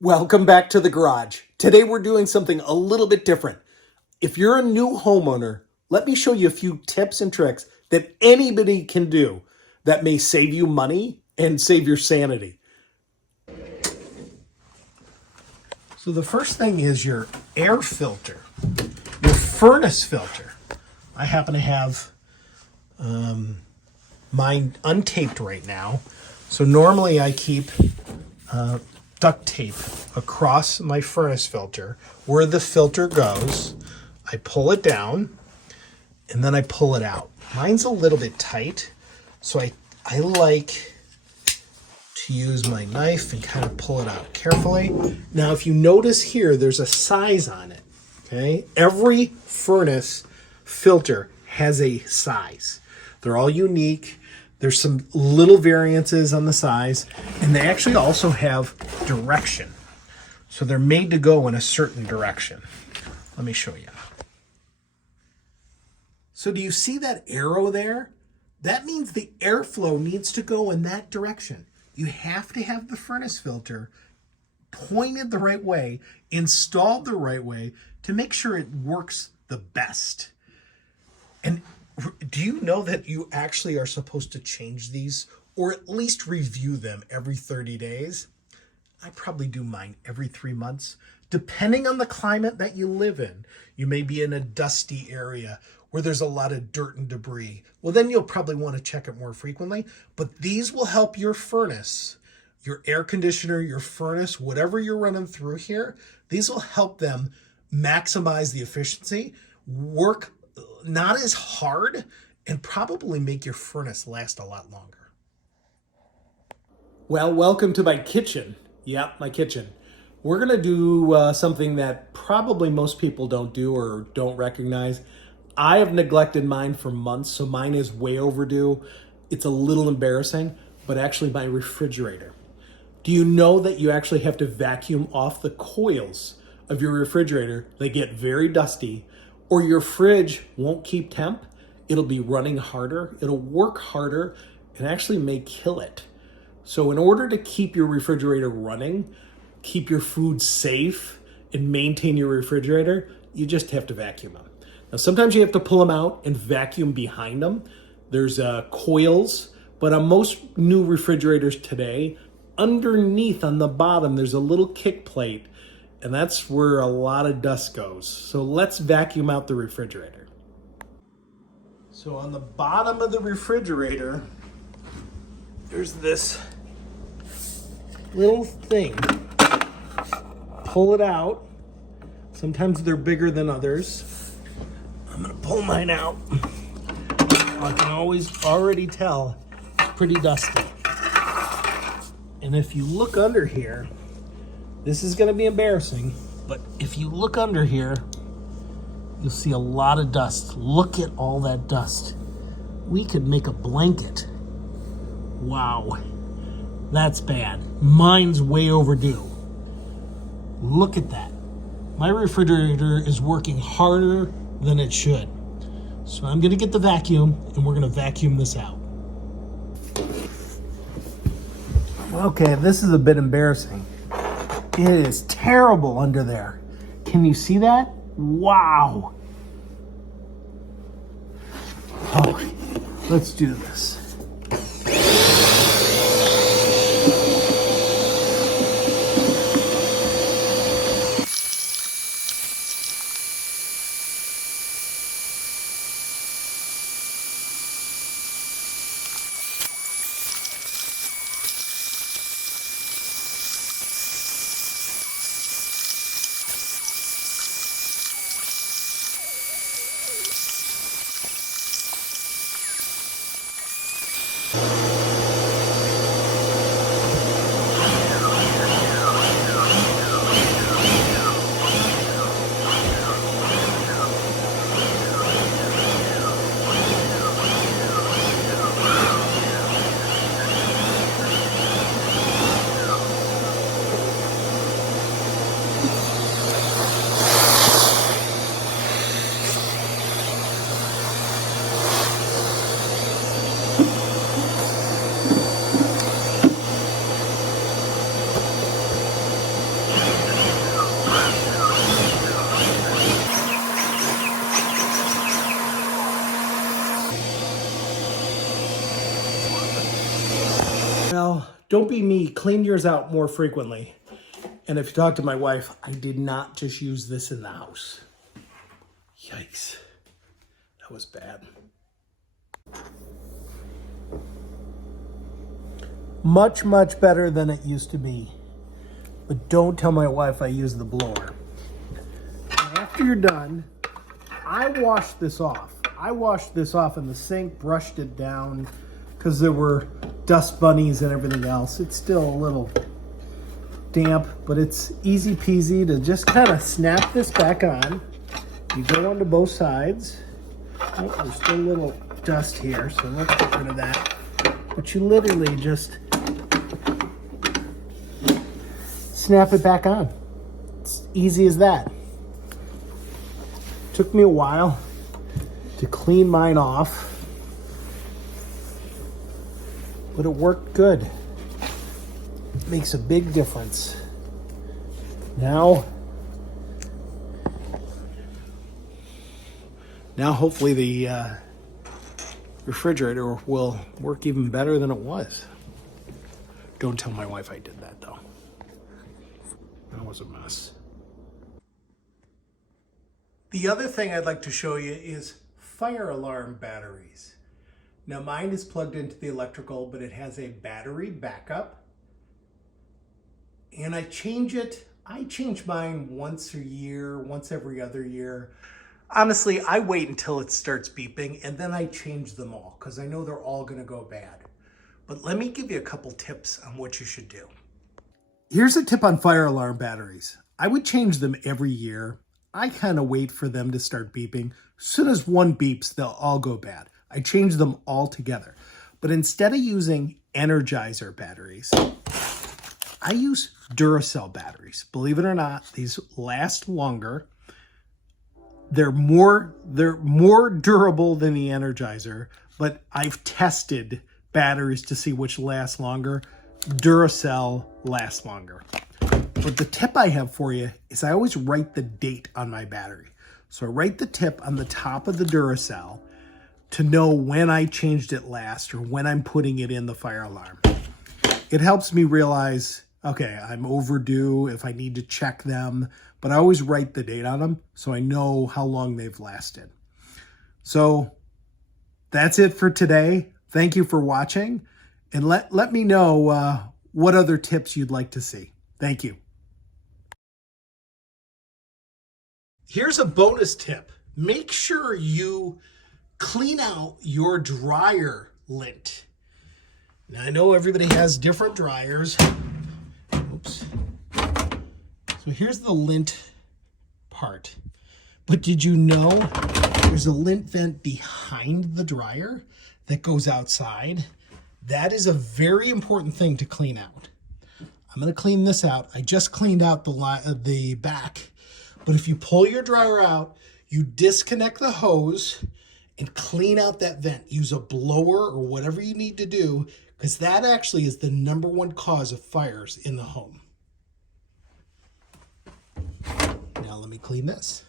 Welcome back to the garage. Today we're doing something a little bit different. If you're a new homeowner, let me show you a few tips and tricks that anybody can do that may save you money and save your sanity. So the first thing is your air filter, your furnace filter. I happen to have mine untaped right now. So normally I keep duct tape across my furnace filter where the filter goes. I pull it down and then I pull it out. Mine's a little bit tight, so I like to use my knife and kind of pull it out carefully. Now, if you notice here, there's a size on it, okay? Every furnace filter has a size. They're all unique. There's some little variances on the size, and they actually also have direction. So they're made to go in a certain direction. Let me show you. So do you see that arrow there? That means the airflow needs to go in that direction. You have to have the furnace filter pointed the right way, installed the right way to make sure it works the best. And do you know that you actually are supposed to change these or at least review them every 30 days? I probably do mine every 3 months, depending on the climate that you live in. You may be in a dusty area where there's a lot of dirt and debris. Well, then you'll probably want to check it more frequently. But these will help your furnace, your air conditioner, your furnace, whatever you're running through here. These will help them maximize the efficiency, work not as hard, and probably make your furnace last a lot longer. Well, welcome to my kitchen. Yep, my kitchen. We're going to do something that probably most people don't do or don't recognize. I have neglected mine for months, so mine is way overdue. It's a little embarrassing, but actually my refrigerator. Do you know that you actually have to vacuum off the coils of your refrigerator? They get very dusty, or your fridge won't keep temp. It'll be running harder, it'll work harder, and actually may kill it. So in order to keep your refrigerator running, keep your food safe, and maintain your refrigerator, you just have to vacuum them. Now, sometimes you have to pull them out and vacuum behind them. There's coils, but on most new refrigerators today, underneath on the bottom, there's a little kick plate, and that's where a lot of dust goes. So let's vacuum out the refrigerator. So on the bottom of the refrigerator, there's this little thing. Pull it out. Sometimes they're bigger than others. I'm gonna pull mine out. I can already tell it's pretty dusty. And if you look under here, this is gonna be embarrassing, but if you look under here, you'll see a lot of dust. Look at all that dust. We could make a blanket. Wow, that's bad. Mine's way overdue. Look at that. My refrigerator is working harder than it should. So I'm gonna get the vacuum and we're gonna vacuum this out. Okay, this is a bit embarrassing. It is terrible under there. Can you see that? Wow. Oh, let's do this. Well, don't be me. Clean yours out more frequently. And if you talk to my wife, I did not just use this in the house. Yikes. That was bad. Much, much better than it used to be. But don't tell my wife I use the blower. After you're done, I washed this off. I washed this off in the sink, brushed it down, because there were dust bunnies and everything else. It's still a little damp, but it's easy peasy to just kind of snap this back on. You go onto both sides. Oh, there's still a little dust here, so let's get rid of that. But you literally just snap it back on. It's easy as that. Took me a while to clean mine off, but it worked good. It makes a big difference. Now hopefully the refrigerator will work even better than it was. Don't tell my wife I did that though. That was a mess. The other thing I'd like to show you is fire alarm batteries. Now mine is plugged into the electrical, but it has a battery backup. And I change mine once a year, once every other year. Honestly, I wait until it starts beeping and then I change them all because I know they're all gonna go bad. But let me give you a couple tips on what you should do. Here's a tip on fire alarm batteries. I would change them every year. I kind of wait for them to start beeping. As soon as one beeps, they'll all go bad. I change them all together. But instead of using Energizer batteries, I use Duracell batteries. Believe it or not, these last longer. They're more durable than the Energizer, but I've tested batteries to see which lasts longer. Duracell lasts longer. But the tip I have for you is I always write the date on my battery. So I write the tip on the top of the Duracell to know when I changed it last or when I'm putting it in the fire alarm. It helps me realize, okay, I'm overdue if I need to check them, but I always write the date on them so I know how long they've lasted. So that's it for today. Thank you for watching, and let me know what other tips you'd like to see. Thank you. Here's a bonus tip. Make sure you clean out your dryer lint. Now I know everybody has different dryers. Oops. So here's the lint part. But did you know there's a lint vent behind the dryer that goes outside? That is a very important thing to clean out. I'm going to clean this out. I just cleaned out the back. But if you pull your dryer out, you disconnect the hose and clean out that vent. Use a blower or whatever you need to do, because that actually is the #1 cause of fires in the home. Now let me clean this.